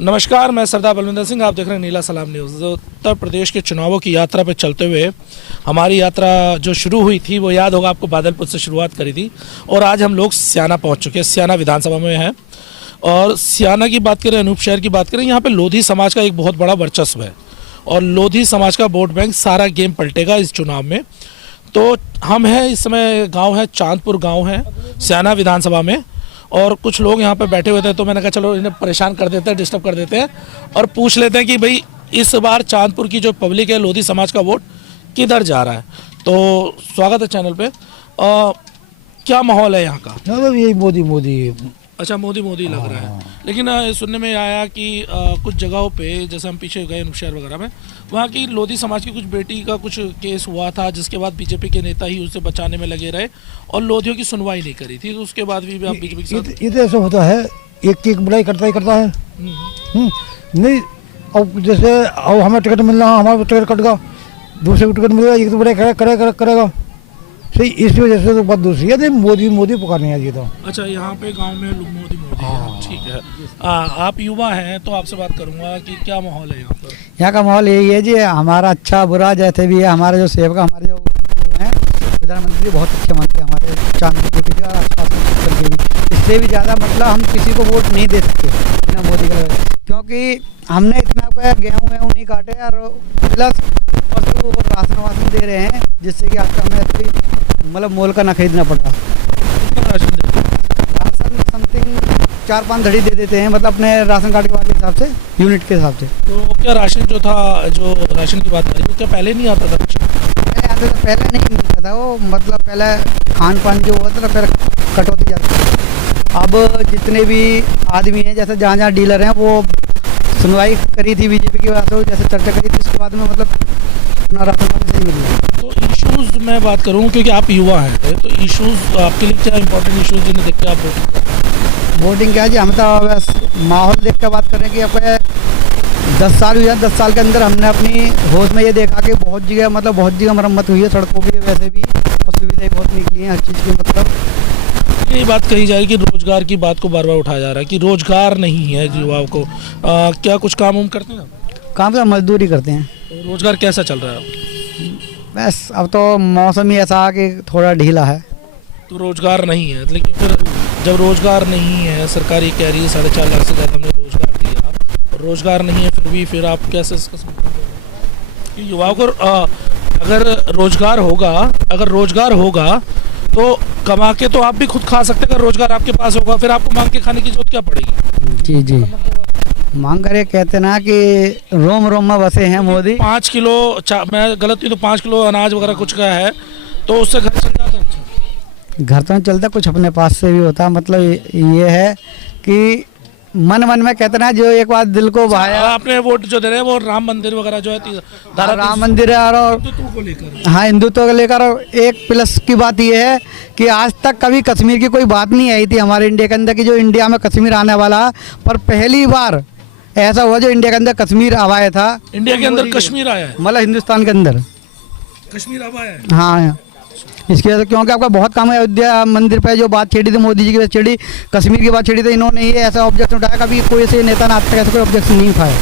नमस्कार, मैं सरदार बलविंदर सिंह। आप देख रहे हैं नीला सलाम न्यूज़। उत्तर प्रदेश के चुनावों की यात्रा पर चलते हुए हमारी यात्रा जो शुरू हुई थी वो याद होगा आपको, बादलपुर से शुरुआत करी थी और आज हम लोग सियाना पहुंच चुके हैं। सियाना विधानसभा में हैं और सियाना की बात करें, अनूप शहर की बात करें, यहाँ पे लोधी समाज का एक बहुत बड़ा वर्चस्व है और लोधी समाज का वोट बैंक सारा गेम पलटेगा इस चुनाव में। तो हम हैं इस समय, गाँव है चांदपुर गाँव है सियाना विधानसभा में और कुछ लोग यहाँ पे बैठे हुए थे, तो मैंने कहा चलो इन्हें परेशान कर देते हैं, डिस्टर्ब कर देते हैं और पूछ लेते हैं कि भाई इस बार चांदपुर की जो पब्लिक है, लोधी समाज का वोट किधर जा रहा है। तो स्वागत है चैनल पे। क्या माहौल है यहाँ का? यही मोदी मोदी। अच्छा, मोदी मोदी लग रहा है, लेकिन सुनने में आया कि कुछ जगहों पे, जैसे हम पीछे गए शहर वगैरह में, वहाँ की लोधी समाज की कुछ बेटी का कुछ केस हुआ था, जिसके बाद बीजेपी के नेता ही उसे बचाने में लगे रहे और लोधियों की सुनवाई नहीं करी थी। तो उसके बाद भी आप बीजेपी के साथ ये तो ऐसा होता है, एक बुराई करता ही करता है। नहीं, अब जैसे अब हमें टिकट मिल रहा, हमारा टिकट कट गया, दूसरे को टिकट मिलेगा, एक तो बुराई करेगा सही। इस वजह से तो बात दूसरी है, मोदी मोदी पुकारने है ये तो। अच्छा, यहाँ पे गांव में लोग मोदी मोदी है, ठीक है। आप युवा हैं तो आपसे बात करूंगा कि क्या माहौल है यहाँ पर? यहाँ का माहौल यही है जी, हमारा अच्छा बुरा जैसे भी है, हमारे जो सेवक हमारे जो हैं प्रधानमंत्री बहुत अच्छे मानते हैं हमारे चांदपुर कोटी के और आसपास के भी। इससे भी ज़्यादा मतलब हम किसी को वोट नहीं दे सकते बिना मोदी का, क्योंकि हमने इतना गेहूँ वेहूँ नहीं काटे और प्लस राशन वासन दे रहे हैं, जिससे कि आपका हमें मतलब मोल का ना खरीदना पड़ रहा। राशन समथिंग 4-5 धड़ी दे देते हैं, मतलब अपने राशन कार्ड के हिसाब से, यूनिट के हिसाब से। तो क्या राशन जो था, जो राशन की बात करी, वो क्या पहले नहीं आता था? पहले नहीं मिलता था वो, मतलब पहले खान पान जो हुआ था फिर कटौती जाती थी। अब जितने भी आदमी हैं, जैसे जहाँ जहाँ डीलर हैं, वो सुनवाई करी थी बीजेपी की बात हो, जैसे चर्चा करी थी, उसके बाद में मतलब अपना राशन पानी सही मिल गया। तो इश्यूज़ मैं बात करूँ, क्योंकि आप युवा हैं, तो इश्यूज़ आपके लिए क्या इंपॉर्टेंट इश्यूज़ जिन्हें देख के आप वोटिंग क्या है जी, हम तो बस माहौल देख कर बात करें कि अपने 10 साल हुआ, 10 साल के अंदर हमने अपनी होश में ये देखा कि बहुत जगह मतलब बहुत जगह मरम्मत हुई है, सड़कों की वैसे भी, और सुविधाएं बहुत निकली हैं हर चीज़ की। मतलब ये बात कही जाए कि रोजगार की बात को बार बार उठाया जा रहा है कि रोजगार नहीं है युवाओं को। क्या कुछ काम उम करते हैं? काम तो मजदूरी करते हैं। तो रोजगार कैसा चल रहा है? बस अब तो मौसम ही ऐसा कि थोड़ा ढीला है, तो रोजगार नहीं है, लेकिन फिर जब रोजगार नहीं है, सरकारी कह रही है 4.5 लाख से ज़्यादा हमने रोजगार दिया और रोजगार नहीं है, फिर आप कैसे इसका कि युवाओं को अगर रोजगार होगा तो कमा के तो आप भी खुद खा सकते हैं। अगर रोजगार आपके पास होगा, फिर आपको मांग के खाने की जरूरत क्या पड़ेगी? जी जी, मांग करे कहते ना कि रोम रोम में बसे हैं मोदी। 5 किलो मैं गलत नहीं तो 5 किलो अनाज वगैरह कुछ का है, तो उससे घर चल जाता है। अच्छा, घर तो नहीं चलता, कुछ अपने पास से भी होता। मतलब ये है कि मन में कहते ना, जो एक बात दिल को भाया। आपने वोट जो दे रहे हैं वो राम मंदिर वगैरह जो है, राम मंदिर है और हिंदुत्व को लेकर, हाँ हिंदुत्व को लेकर। एक प्लस की बात ये है कि आज तक कभी कश्मीर की कोई बात नहीं आई थी हमारे इंडिया के अंदर कि जो इंडिया में कश्मीर आने वाला, पर पहली बार ऐसा हुआ जो इंडिया के अंदर कश्मीर आया था। इंडिया के अंदर कश्मीर आया है, मतलब हिंदुस्तान के अंदर कश्मीर अब आया है। हाँ, इसकी वजह से, क्योंकि आपका बहुत काम है। अयोध्या मंदिर पे जो बात छेड़ी थी मोदी जी की बात छेड़ी, कश्मीर की बात छेड़ी, तो इन्होंने ही ऐसा ऑब्जेक्शन उठाया, कभी कोई से नेता ने आज तक ऐसा कोई ऑब्जेक्शन नहीं उठाया।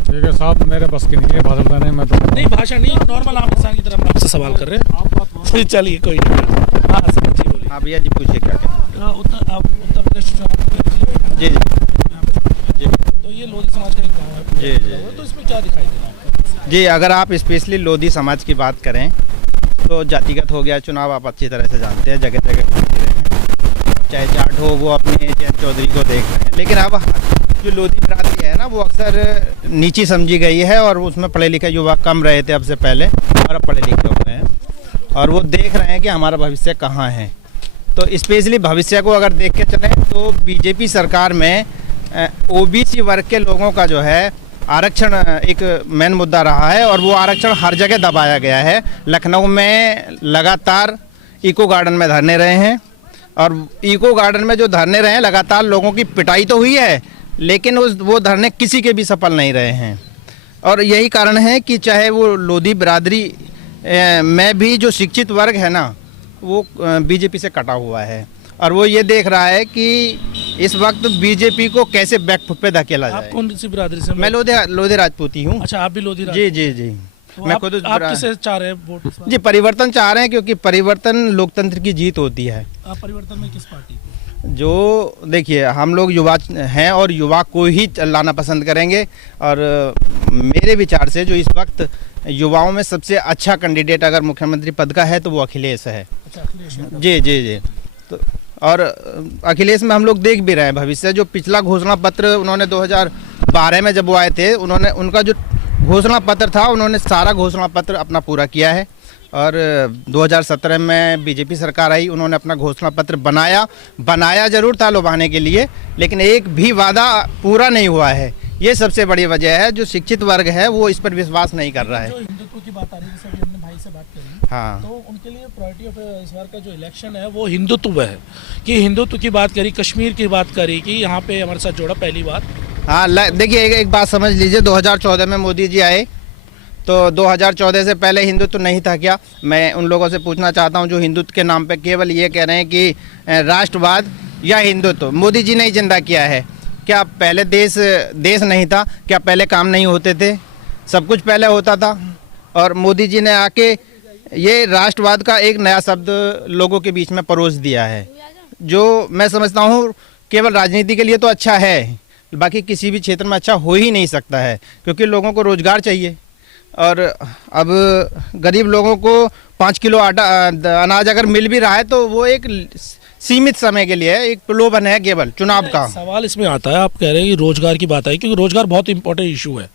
ठीक है साहब, मेरे बस की नहीं है भाषण देने में। तो नहीं, भाषण नहीं, नॉर्मल आम इंसान की तरह हम आपसे सवाल कर रहे हैं। चलिए कोई नहीं। हाँ सर जी बोलिए। हाँ भैया जी, पूछिए क्या? उत्तर प्रदेश चुनाव जी जी, तो ये लोधी समाज का एक गाँव है जी जी, तो इसमें क्या दिखाई दे रहा है? जी अगर आप स्पेशली लोधी समाज की बात करें तो जातिगत हो गया चुनाव, आप अच्छी तरह से जानते हैं, जगह जगह घूम रहे हैं, चाहे जाट हो वो अपने जयंत चौधरी को देख रहे हैं। लेकिन अब जो लोधी बिरादरी है ना, वो अक्सर नीची समझी गई है और उसमें पढ़े लिखे युवा कम रहे थे अब से पहले, और अब पढ़े लिखे हो गए हैं और वो देख रहे हैं कि हमारा भविष्य कहाँ है। तो स्पेशली भविष्य को अगर देख के चलें तो बीजेपी सरकार में ओबीसी वर्ग के लोगों का जो है आरक्षण एक मेन मुद्दा रहा है और वो आरक्षण हर जगह दबाया गया है। लखनऊ में लगातार इको गार्डन में धरने रहे हैं और इको गार्डन में जो धरने रहे हैं, लगातार लोगों की पिटाई तो हुई है, लेकिन वो धरने किसी के भी सफल नहीं रहे हैं। और यही कारण है कि चाहे वो लोधी बिरादरी में भी जो शिक्षित वर्ग है ना, वो बीजेपी से कटा हुआ है और वो ये देख रहा है कि इस वक्त बीजेपी को कैसे बैकफुट पे धकेला आप जाए। कौन सी बिरादरी से? मैं लोधे राजपूती हूँ। अच्छा, आप भी लोधी जी जी जी। तो मैं आप खुद किसे चाह रहे हैं वोट इस बार? जी परिवर्तन चाह रहे हैं, क्योंकि परिवर्तन लोकतंत्र की जीत होती है। आप परिवर्तन में किस पार्टी को? जो देखिए, हम लोग युवा हैं और युवा को ही लाना पसंद करेंगे। और मेरे विचार से जो इस वक्त युवाओं में सबसे अच्छा कैंडिडेट अगर मुख्यमंत्री पद का है तो वो अखिलेश है। अच्छा, अखिलेश यादव। जी जी जी। तो और अखिलेश में हम लोग देख भी रहे हैं भविष्य। जो पिछला घोषणा पत्र उन्होंने 2012 में जब वो आए थे, उन्होंने उनका जो घोषणा पत्र था, उन्होंने सारा घोषणा पत्र अपना पूरा किया है। और 2017 में बीजेपी सरकार आई, उन्होंने अपना घोषणा पत्र बनाया जरूर था लुभाने के लिए, लेकिन एक भी वादा पूरा नहीं हुआ है। ये सबसे बड़ी वजह है। जो शिक्षित वर्ग है वो इस पर विश्वास नहीं कर रहा है। जो हिंदुत्व की बात आ रही है, जैसे अभी हमने भाई से बात करी, हाँ, तो उनके लिए प्रायोरिटी ऑफ इस बार का जो इलेक्शन है वो हिंदुत्व है, कि हिंदुत्व की बात करी, कश्मीर की बात करी, कि यहाँ पे हमारे साथ जोड़ा। पहली बात, हाँ, देखिए एक बात समझ लीजिए, 2014 में मोदी जी आए तो 2014 से पहले हिंदुत्व नहीं था क्या? मैं उन लोगों से पूछना चाहता हूँ जो हिंदुत्व के नाम पे केवल ये कह रहे हैं कि राष्ट्रवाद या हिंदुत्व। मोदी जी ने ही जिंदा किया है क्या? पहले देश नहीं था क्या? पहले काम नहीं होते थे? सब कुछ पहले होता था। और मोदी जी ने आके ये राष्ट्रवाद का एक नया शब्द लोगों के बीच में परोस दिया है, जो मैं समझता हूँ केवल राजनीति के लिए तो अच्छा है, बाकी किसी भी क्षेत्र में अच्छा हो ही नहीं सकता है, क्योंकि लोगों को रोजगार चाहिए। और अब गरीब लोगों को 5 किलो अनाज अगर मिल भी रहा है तो वो एक सीमित समय के लिए है, एक प्रलोभन है केवल चुनाव का। सवाल इसमें आता है, आप कह रहे हैं कि रोजगार की बात आई, क्योंकि रोजगार बहुत इंपॉर्टेंट इशू है।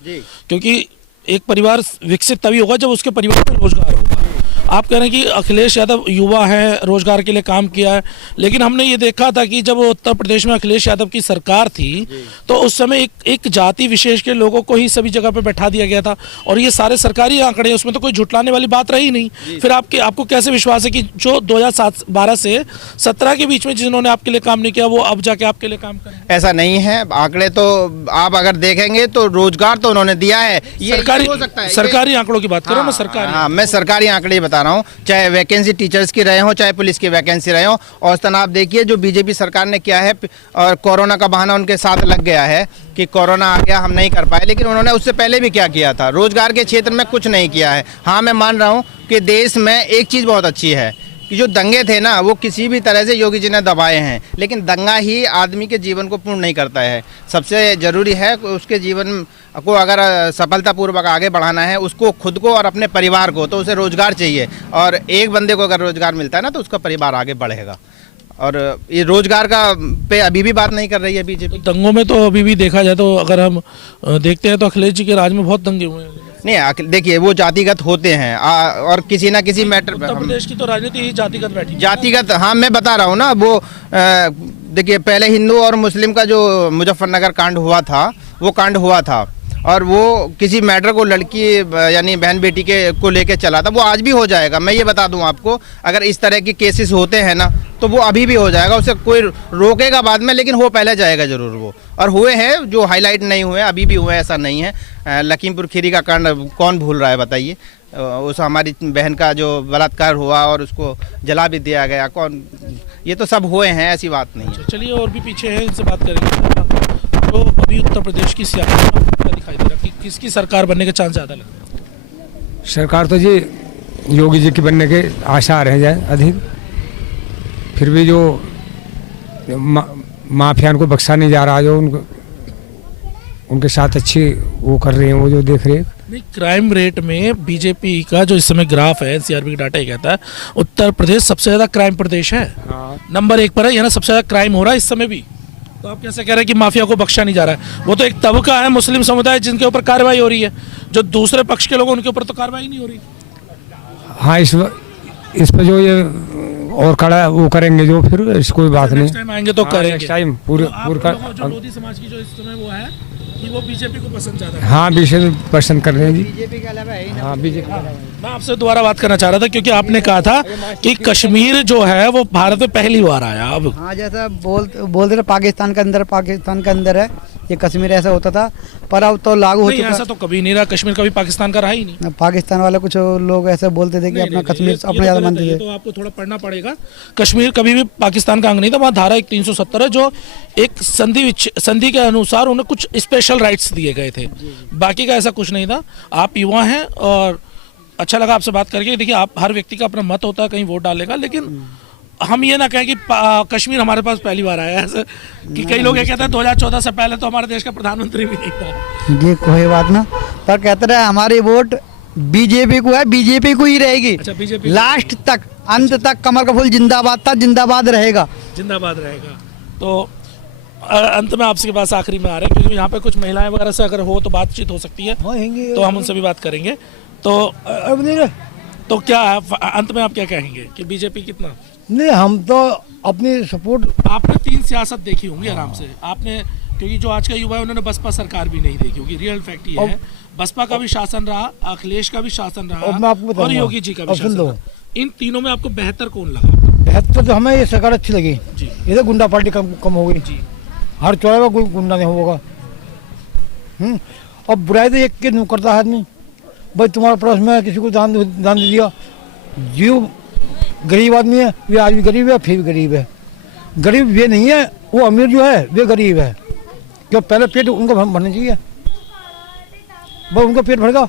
क्योंकि एक परिवार विकसित तभी होगा जब उसके परिवार में रोजगार होगा। आप कह रहे हैं कि अखिलेश यादव युवा हैं, रोजगार के लिए काम किया है, लेकिन हमने ये देखा था कि जब उत्तर प्रदेश में अखिलेश यादव की सरकार थी तो उस समय एक जाति विशेष के लोगों को ही सभी जगह पे बैठा दिया गया था, और ये सारे सरकारी आंकड़े, उसमें तो कोई झुटलाने वाली बात रही नहीं। फिर आपको कैसे विश्वास है कि जो 2012 से 17 के बीच में जिन्होंने आपके लिए काम नहीं किया वो अब जाके आपके लिए काम करें? ऐसा नहीं है। आंकड़े तो आप अगर देखेंगे तो रोजगार तो उन्होंने दिया है। ये हो सकता है सरकारी आंकड़ों की बात करो ना। सरकारी, हाँ, मैं सरकारी आंकड़े बता रहा हूँ, चाहे वैकेंसी टीचर्स की रहे हो, चाहे पुलिस की वैकेंसी रहे हो। औसतन आप देखिए जो बीजेपी सरकार ने किया है, और कोरोना का बहाना उनके साथ लग गया है कि कोरोना आ गया हम नहीं कर पाए, लेकिन उन्होंने उससे पहले भी क्या किया था? रोजगार के क्षेत्र में कुछ नहीं किया है। हाँ, मैं मान रहा हूँ कि देश में एक चीज़ बहुत अच्छी है कि जो दंगे थे ना, वो किसी भी तरह से योगी जी ने दबाए हैं, लेकिन दंगा ही आदमी के जीवन को पूर्ण नहीं करता है। सबसे ज़रूरी है उसके जीवन को अगर सफलतापूर्वक आगे बढ़ाना है, उसको खुद को और अपने परिवार को, तो उसे रोजगार चाहिए। और एक बंदे को अगर रोजगार मिलता है ना तो उसका परिवार आगे बढ़ेगा। और ये रोजगार का पे अभी भी बात नहीं कर रही है बीजेपी। दंगों में तो अभी भी देखा जाए तो अगर हम देखते हैं तो अखिलेश जी के राज में बहुत दंगे हुए हैं। नहीं, देखिए वो जातिगत होते हैं और किसी ना किसी मैटर पे। उत्तर प्रदेश की तो राजनीति ही जातिगत बैठी। जातिगत, हाँ, मैं बता रहा हूँ ना। वो देखिए पहले हिंदू और मुस्लिम का जो मुजफ्फरनगर कांड हुआ था, वो कांड हुआ था, और वो किसी मैटर को लड़की यानी बहन बेटी को लेके चला था। वो आज भी हो जाएगा। मैं ये बता दूं आपको, अगर इस तरह के केसेस होते हैं ना तो वो अभी भी हो जाएगा। उसे कोई रोकेगा बाद में, लेकिन हो पहले जाएगा जरूर वो। और हुए हैं, जो हाईलाइट नहीं हुए, अभी भी हुए, ऐसा नहीं है। लखीमपुर खीरी का कांड कौन भूल रहा है बताइए? उस हमारी बहन का जो बलात्कार हुआ और उसको जला भी दिया गया, कौन? ये तो सब हुए हैं, ऐसी बात नहीं है। चलिए और भी पीछे है, इनसे बात करेंगे। तो अभी उत्तर प्रदेश की सियासत में क्या दिखाई दे रहा है कि किसकी सरकार बनने के चांस ज़्यादा लग रहे हैं? सरकार तो जी योगी जी की बनने के आसार हैं जाए अधिक। फिर भी जो माफियान को बख्शा नहीं जा रहा, जो उनके साथ अच्छी वो कर रहे हैं, वो जो देख रहे हैं। नहीं, क्राइम रेट में बीजेपी का जो इस समय ग्राफ है, सीआरपी का डाटा ही कहता है उत्तर प्रदेश सबसे ज़्यादा क्राइम प्रदेश है। नंबर 1 पर है, यानी सबसे ज़्यादा क्राइम हो रहा है इस समय भी। तो आप कैसे कह रहे हैं कि माफिया को बख्शा नहीं जा रहा है? वो तो एक तबका है मुस्लिम समुदाय जिनके ऊपर कार्रवाई हो रही है, जो दूसरे पक्ष के लोग उनके ऊपर तो कार्रवाई नहीं हो रही। हाँ, इस पर जो ये और कड़ा वो करेंगे जो, फिर इस कोई बात नहीं। नेक्स्ट टाइम आएंगे तो करेंगे। नेक्स्ट टाइम पूरे जो लोधी समाज की जो इस समय वो है कि वो बीजेपी को पसंद ज्यादा है। हाँ, बीजेपी पसंद कर रहे हैं जी। बीजेपी के अलावा है ही हाँ, बीजेपी। मैं आपसे दोबारा बात करना चाह रहा था, क्योंकि आपने कहा था कि कश्मीर जो है वो भारत में पहली बार आया। अब हाँ, जैसा बोलते रहे पाकिस्तान के अंदर है, ये कश्मीर ऐसा होता था, पर अब तो लागू हो नहीं, चुका। ऐसा तो कभी नहीं रहा, कश्मीर कभी पाकिस्तान का रहा ही नहीं। पाकिस्तान वाले कुछ लोग ऐसे बोलते थे कि अपना कश्मीर ये अपना तो ज़्यादा गलत है, मानते ये थे। तो आपको थोड़ा पढ़ना पड़ेगा। कश्मीर कभी भी पाकिस्तान का अंग नहीं था, वहाँ धारा 370 है जो एक संधि के अनुसार उन्हें कुछ स्पेशल राइट्स दिए गए थे, बाकी का ऐसा कुछ नहीं था। आप युवा हैं और अच्छा लगा आपसे बात करके। देखिए, आप हर व्यक्ति का अपना मत होता है, कहीं वोट डालेगा, लेकिन हम ये ना कहें कि कश्मीर हमारे पास पहली बार आया है, ऐसे कि कई लोग ये कहते हैं 2014 से पहले तो हमारे देश का प्रधानमंत्री भी नहीं था। ये कोई बात ना, पर कहते रहे हमारी वोट बीजेपी को है, बीजेपी को ही रहेगी। अच्छा, बीजेपी लास्ट तक, अंत तक कमल का फूल जिंदाबाद था, जिंदाबाद रहेगा। जिंदाबाद रहेगा। तो अंत में आपके पास आखिरी में आ रहे हैं, क्योंकि यहाँ पे कुछ महिलाएं वगैरह से अगर हो तो बातचीत हो सकती है, तो हम उनसे भी बात करेंगे। तो क्या अंत में आप क्या कहेंगे कि बीजेपी कितना? नहीं, हम तो अपनी सपोर्ट। आपने 3 सियासत देखी होंगी आराम से आपने, क्योंकि जो आज का युवा है उन्होंने बसपा सरकार भी नहीं देखी होगी। रियल फैक्ट ये है, बसपा का भी शासन रहा, अखिलेश का भी शासन मैं आपको रहा बताऊंगा। और योगी जी का भी सुन शासन लो। रहा। इन तीनों में आपको बेहतर कौन लगा? बेहतर तो हमें ये सरकार अच्छी लगी जी। ये तो गुंडा पार्टी कम हो गई जी। हर चौराहे पर कोई गुंडा नहीं होगा। और बुराई तो एक के नहीं करता है आदमी। भाई तुम्हारे पड़ोस में किसी को दान दे दिया, जो गरीब आदमी है वे आज भी गरीब है, फिर भी गरीब है। गरीब वे नहीं है, वो अमीर जो है वे गरीब है। क्यों? पहले पेट उनको भरना चाहिए, भाई उनको पेट भरेगा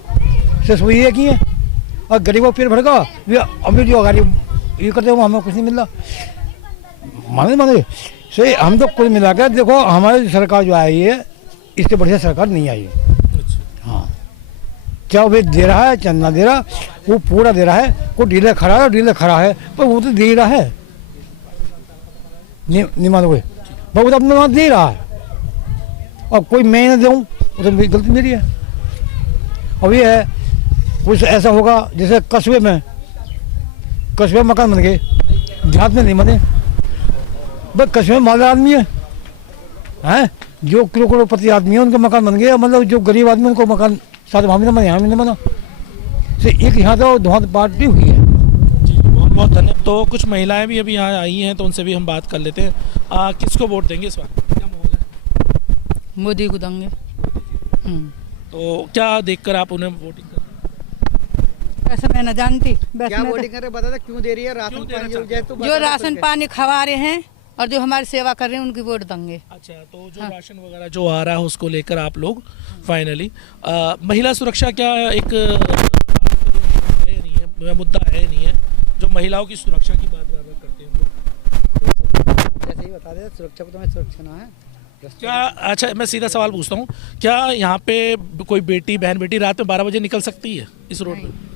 सिर्फ वही है कि है। और गरीबों पेट भरेगा, वे अमीर जो गरीब ये करते हो, हमें कुछ नहीं मिल रहा। माने सही, हम तो कुल मिला कर देखो, हमारी सरकार जो आई है इससे बढ़िया सरकार नहीं आई है। हाँ, क्या वे दे रहा है, चंदा दे रहा, वो पूरा दे रहा है। कोई डीलर खड़ा है, डीलर खड़ा है, पर वो तो दे रहा है। नहीं मानोगे, पर वो तो अपना वहाँ दे रहा है। और कोई मैं ना दूँ, वो तो गलती मेरी है। अब ये है, कुछ ऐसा होगा जैसे कस्बे में मकान बन गए, देहात में नहीं बने। बस कस्बे में मालदार आदमी है, जो करोड़पति आदमी है उनके मकान बन गए, मतलब जो गरीब आदमी उनको मकान साथ वहाँ भी यहाँ भी नहीं बना। से एक यहाँ तो धुआं पार्टी हुई है। जी, बहुत बहुत धन्यवाद। तो कुछ महिलाएं भी अभी यहाँ आई हैं, तो उनसे भी हम बात कर लेते हैं। किसको वोट देंगे इस बार? क्या माहौल है? मोदी को देंगे। तो क्या देखकर आप उन्हें वोटिंग कर? ऐसा मैं न जानती, क्या वोटिंग कर रहे बता दे, क्यों दे रही है? राशन पानी जो राशन पानी खवा रहे हैं और जो हमारी सेवा कर रहे हैं उनकी वोट देंगे। अच्छा, तो जो राशन वगैरह जो आ रहा है उसको लेकर आप लोग फाइनली महिला सुरक्षा क्या एक है नहीं है, मुद्दा है नहीं है, जो महिलाओं की सुरक्षा की बात बार करते हैं लोग। जैसे ही बता दे, सुरक्षा को तो हमें सुरक्षा ना है क्या? अच्छा, मैं सीधा सवाल पूछता हूँ, क्या यहाँ पे कोई बेटी बहन बेटी रात में 12 बजे निकल सकती है इस रोड पे?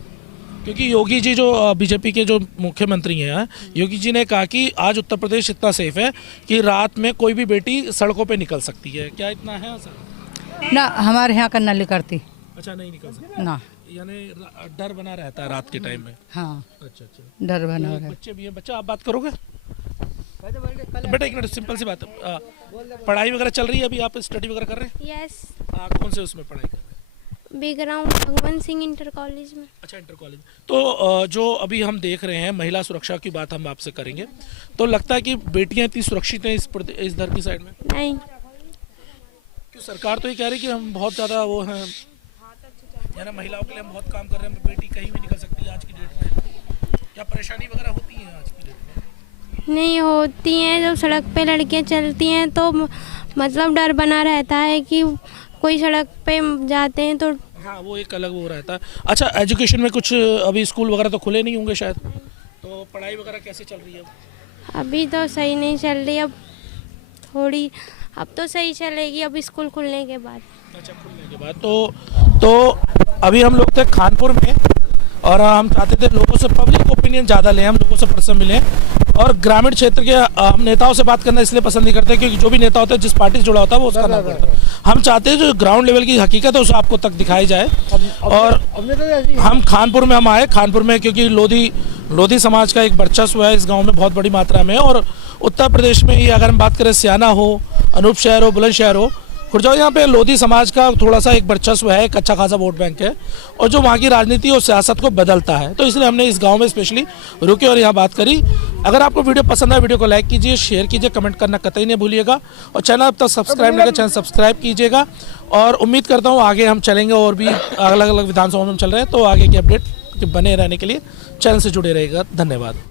क्योंकि योगी जी जो बीजेपी के जो मुख्यमंत्री हैं, योगी जी ने कहा कि आज उत्तर प्रदेश इतना सेफ है कि रात में कोई भी बेटी सड़कों पे निकल सकती है। क्या इतना है ऐसा? ना, हमारे यहाँ करना ले करती अच्छा, नहीं निकल सकती ना, यानी डर बना रहता है रात के टाइम में। हाँ, अच्छा अच्छा। डर बना रहा है। बच्चे भी हैं। बच्चा, आप बात करोगे? बेटा एक मिनट, सिंपल सी बात है, पढ़ाई वगैरह चल रही है अभी? आप स्टडी वगैरह कर रहे हैं? यस, कौन से उसमें पढ़ाई कर रहे हैं? Background Bhagwant Singh inter college में। अच्छा, इंटर कॉलेज। तो जो अभी हम देख रहे हैं, महिला सुरक्षा की बात हम आपसे करेंगे, तो लगता है कि बेटियां इतनी सुरक्षित हैं इस धरती साइड में? नहीं, क्यों? सरकार तो ये कह रही है कि हम बहुत ज़्यादा वो हैं, यानी महिलाओं के लिए हम बहुत काम कर रहे हैं, बेटी कहीं भी निकल सकती है आज की डेट में। क्या परेशानी वगैरह होती है आज की डेट में? नहीं होती हैं। जब सड़क पे लड़कियां चलती हैं तो मतलब डर बना रहता है कि कोई सड़क पे जाते हैं तो। हाँ, वो एक अलग वो रहता है। अच्छा, एजुकेशन में कुछ अभी स्कूल वगैरह तो खुले नहीं होंगे शायद, तो पढ़ाई वगैरह कैसे चल रही है? अभी तो सही नहीं चल रही, अब थोड़ी, अब तो सही चलेगी अब स्कूल खुलने के बाद। अच्छा, खुलने के बाद। तो अभी हम लोग थे कानपुर में और हम चाहते थे लोगों से पब्लिक ओपिनियन ज़्यादा लें, हम लोगों से पर्सन मिलें। और ग्रामीण क्षेत्र के हम नेताओं से बात करना इसलिए पसंद नहीं करते क्योंकि जो भी नेता होता है, जिस पार्टी से जुड़ा होता है, वो उसका नाम करता है। हम चाहते हैं जो ग्राउंड लेवल की हकीकत है उसे आपको तक दिखाई जाए। और हम कानपुर में आए, कानपुर में क्योंकि लोधी समाज का एक वर्चस्व है इस गाँव में बहुत बड़ी मात्रा में। और उत्तर प्रदेश में ही अगर हम बात करें, सियाना हो, अनूपशहर हो, बुलंदशहर हो, खुरजाऊ यहाँ पे लोधी समाज का थोड़ा सा एक वर्चस्व है, एक अच्छा खासा वोट बैंक है और जो वहाँ की राजनीति और सियासत को बदलता है, तो इसलिए हमने इस गांव में स्पेशली रुके और यहाँ बात करी। अगर आपको वीडियो पसंद आए वीडियो को लाइक कीजिए, शेयर कीजिए, कमेंट करना कतई नहीं भूलिएगा और चैनल अब तक सब्सक्राइब नहीं किया चैनल सब्सक्राइब कीजिएगा। और उम्मीद करता हूँ आगे हम चलेंगे और भी अलग अलग विधानसभा में चल रहे हैं, तो आगे की अपडेट बने रहने के लिए चैनल से जुड़े रहेगा। धन्यवाद।